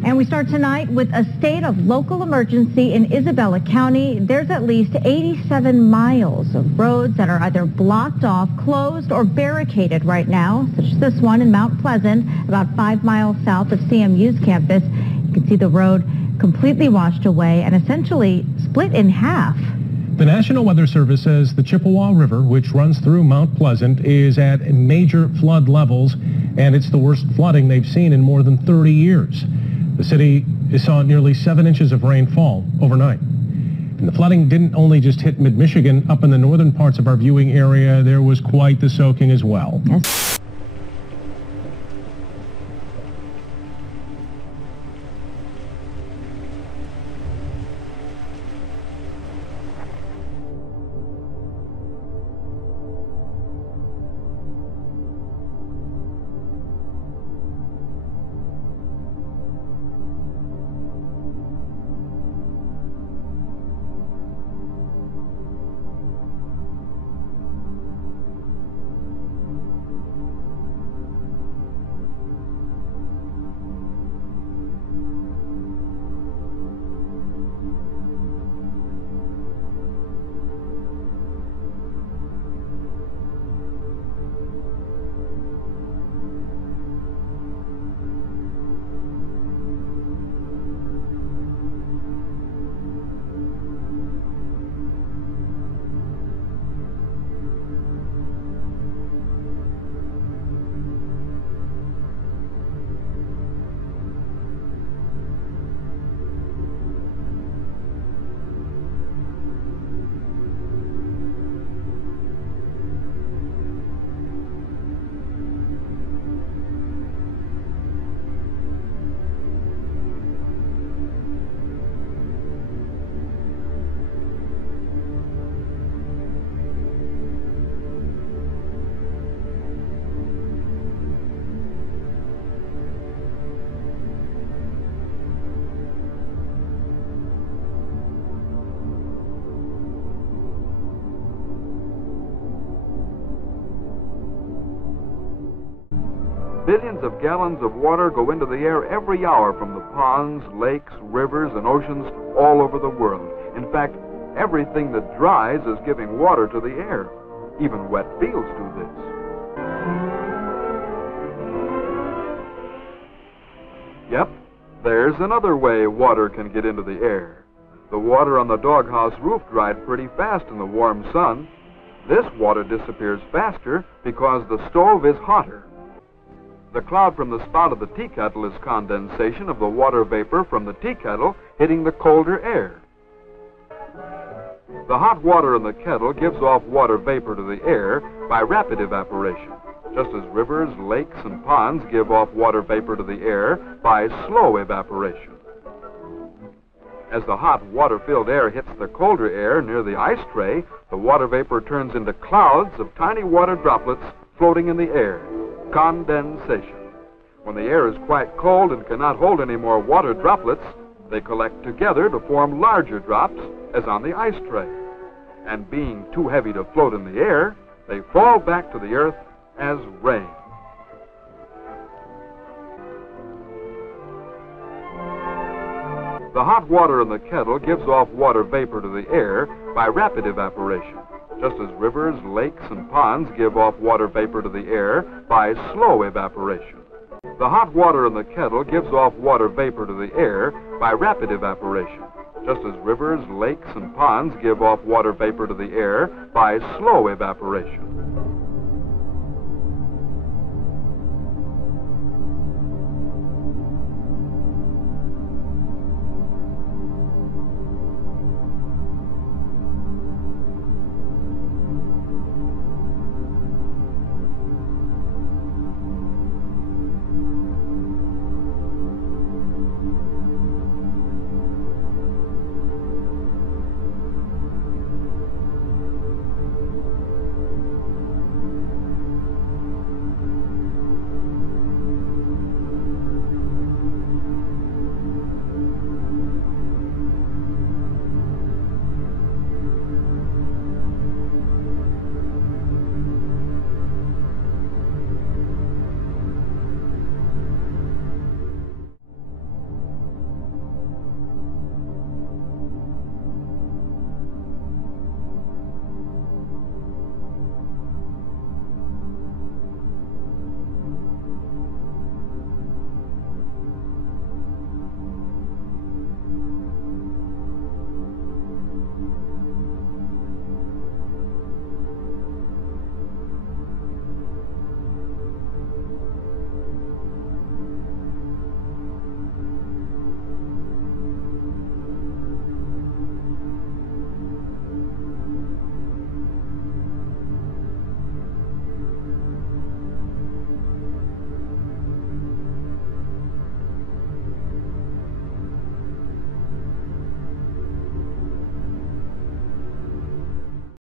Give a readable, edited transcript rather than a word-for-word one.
And we start tonight with a state of local emergency in Isabella County. There's at least 87 miles of roads that are either blocked off, closed, or barricaded right now, such as this one in Mount Pleasant, about 5 miles south of CMU's campus. You can see the road completely washed away and essentially split in half. The National Weather Service says the Chippewa River, which runs through Mount Pleasant, is at major flood levels, and it's the worst flooding they've seen in more than 30 years. The city saw nearly 7 inches of rainfall overnight. And the flooding didn't only just hit mid-Michigan. Up in the northern parts of our viewing area, there was quite the soaking as well. Yes. Billions of gallons of water go into the air every hour from the ponds, lakes, rivers, and oceans all over the world. In fact, everything that dries is giving water to the air. Even wet fields do this. Yep, there's another way water can get into the air. The water on the doghouse roof dried pretty fast in the warm sun. This water disappears faster because the stove is hotter. The cloud from the spout of the tea kettle is condensation of the water vapor from the tea kettle hitting the colder air. The hot water in the kettle gives off water vapor to the air by rapid evaporation, just as rivers, lakes, and ponds give off water vapor to the air by slow evaporation. As the hot water-filled air hits the colder air near the ice tray, the water vapor turns into clouds of tiny water droplets floating in the air. Condensation. When the air is quite cold and cannot hold any more water droplets, they collect together to form larger drops, as on the ice tray. And being too heavy to float in the air, they fall back to the earth as rain. The hot water in the kettle gives off water vapor to the air by rapid evaporation, just as rivers, lakes, and ponds give off water vapor to the air by slow evaporation. The hot water in the kettle gives off water vapor to the air by rapid evaporation, just as rivers, lakes, and ponds give off water vapor to the air by slow evaporation.